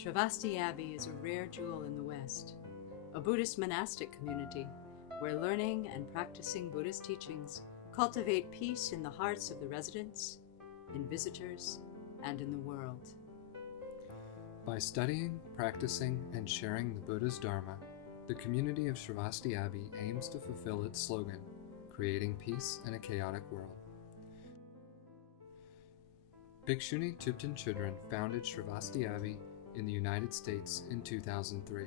Sravasti Abbey is a rare jewel in the West, a Buddhist monastic community where learning and practicing Buddhist teachings cultivate peace in the hearts of the residents, in visitors, and in the world. By studying, practicing, and sharing the Buddha's Dharma, the community of Sravasti Abbey aims to fulfill its slogan, creating peace in a chaotic world. Bhikshuni Thupten Chodron founded Sravasti Abbey in the United States in 2003,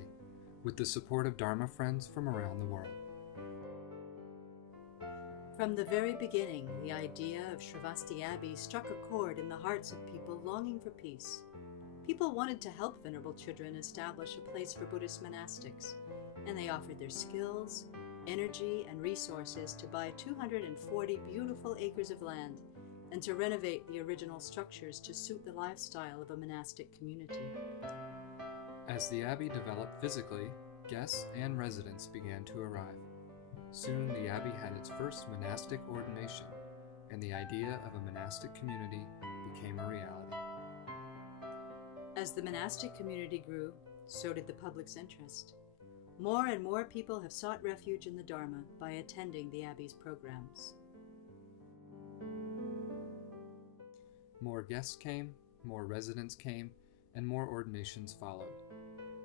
with the support of Dharma friends from around the world. From the very beginning, the idea of Sravasti Abbey struck a chord in the hearts of people longing for peace. People wanted to help Venerable Chodron establish a place for Buddhist monastics, and they offered their skills, energy, and resources to buy 240 beautiful acres of land and to renovate the original structures to suit the lifestyle of a monastic community. As the Abbey developed physically, guests and residents began to arrive. Soon the Abbey had its first monastic ordination, and the idea of a monastic community became a reality. As the monastic community grew, so did the public's interest. More and more people have sought refuge in the Dharma by attending the Abbey's programs. More guests came, more residents came, and more ordinations followed.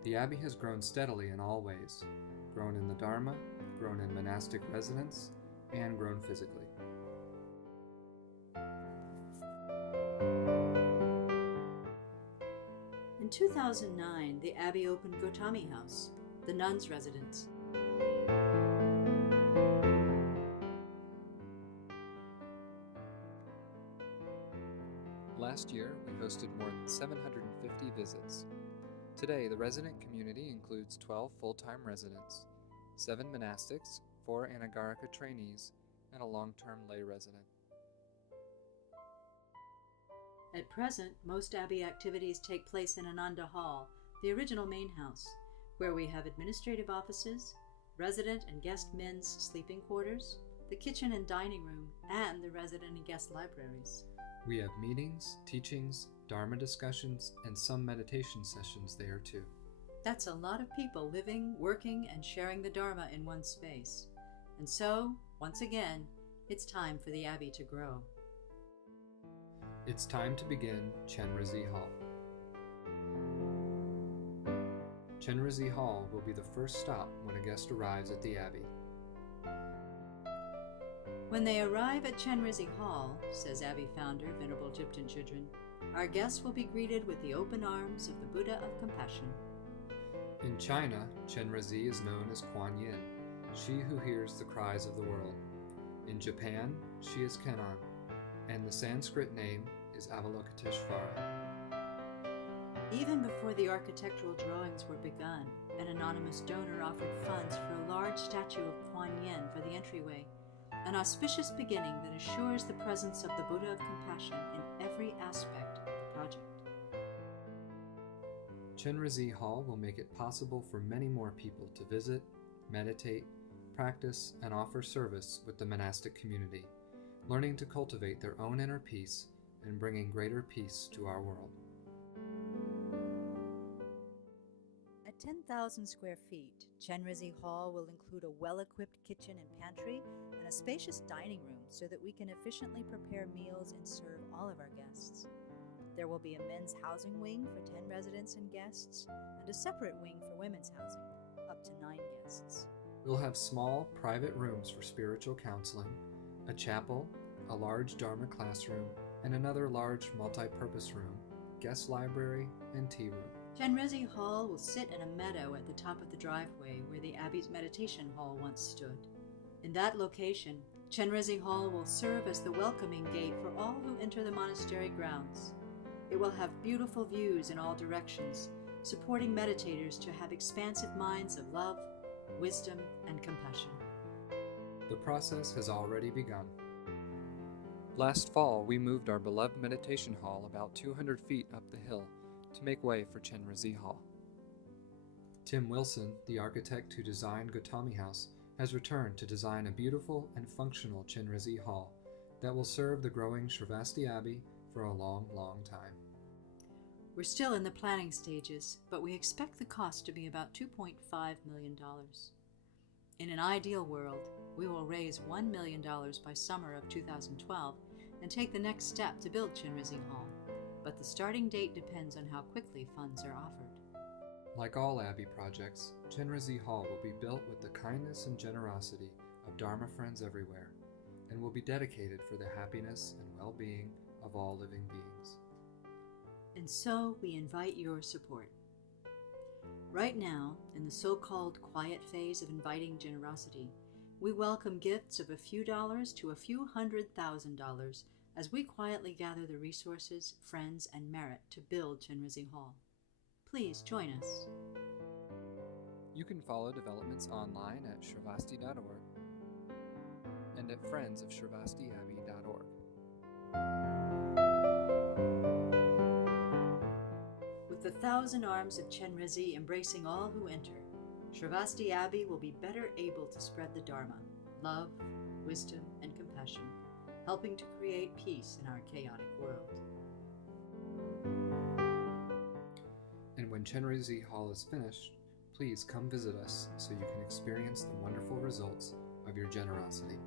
The Abbey has grown steadily in all ways, grown in the Dharma, grown in monastic residence, and grown physically. In 2009, the Abbey opened Gotami House, the nuns' residence. Last year, we hosted more than 750 visits. Today, the resident community includes 12 full-time residents, 7 monastics, 4 Anagarika trainees, and a long-term lay resident. At present, most Abbey activities take place in Ananda Hall, the original main house, where we have administrative offices, resident and guest men's sleeping quarters, the kitchen and dining room, and the resident and guest libraries. We have meetings, teachings, Dharma discussions, and some meditation sessions there too. That's a lot of people living, working, and sharing the Dharma in one space. And so, once again, it's time for the Abbey to grow. It's time to begin Chenrezig Hall. Chenrezig Hall will be the first stop when a guest arrives at the Abbey. When they arrive at Chenrezig Hall, says Abbey founder Venerable Thupten Chodron, our guests will be greeted with the open arms of the Buddha of Compassion. In China, Chenrezig is known as Kuan Yin, she who hears the cries of the world. In Japan, she is Kenan, and the Sanskrit name is Avalokiteshvara. Even before the architectural drawings were begun, an anonymous donor offered funds for a large statue of Kuan Yin for the entryway, an auspicious beginning that assures the presence of the Buddha of Compassion in every aspect of the project. Chenrezig Hall will make it possible for many more people to visit, meditate, practice, and offer service with the monastic community, learning to cultivate their own inner peace and bringing greater peace to our world. At 10,000 square feet, Chenrezig Hall will include a well-equipped kitchen and pantry and a spacious dining room so that we can efficiently prepare meals and serve all of our guests. There will be a men's housing wing for 10 residents and guests, and a separate wing for women's housing, up to 9 guests. We'll have small, private rooms for spiritual counseling, a chapel, a large Dharma classroom, and another large multi-purpose room, guest library, and tea room. Chenrezig Hall will sit in a meadow at the top of the driveway where the Abbey's meditation hall once stood. In that location, Chenrezig Hall will serve as the welcoming gate for all who enter the monastery grounds. It will have beautiful views in all directions, supporting meditators to have expansive minds of love, wisdom, and compassion. The process has already begun. Last fall, we moved our beloved meditation hall about 200 feet up the hill to make way for Chenrezig Hall. Tim Wilson, the architect who designed Gotami House, has returned to design a beautiful and functional Chenrezig Hall that will serve the growing Sravasti Abbey for a long, long time. We're still in the planning stages, but we expect the cost to be about $2.5 million. In an ideal world, we will raise $1 million by summer of 2012 and take the next step to build Chenrezig Hall, but the starting date depends on how quickly funds are offered. Like all Abbey projects, Chenrezig Hall will be built with the kindness and generosity of Dharma friends everywhere, and will be dedicated for the happiness and well-being of all living beings. And so we invite your support. Right now, in the so-called quiet phase of inviting generosity, we welcome gifts of a few dollars to a few $100,000 as we quietly gather the resources, friends, and merit to build Chenrezig Hall. Please join us. You can follow developments online at Sravasti.org and at friendsofsravastiabbey.org. With the 1,000 arms of Chenrezig embracing all who enter, Sravasti Abbey will be better able to spread the Dharma, love, wisdom, and compassion, helping to create peace in our chaotic world. And when Chenrezig Hall is finished, please come visit us so you can experience the wonderful results of your generosity.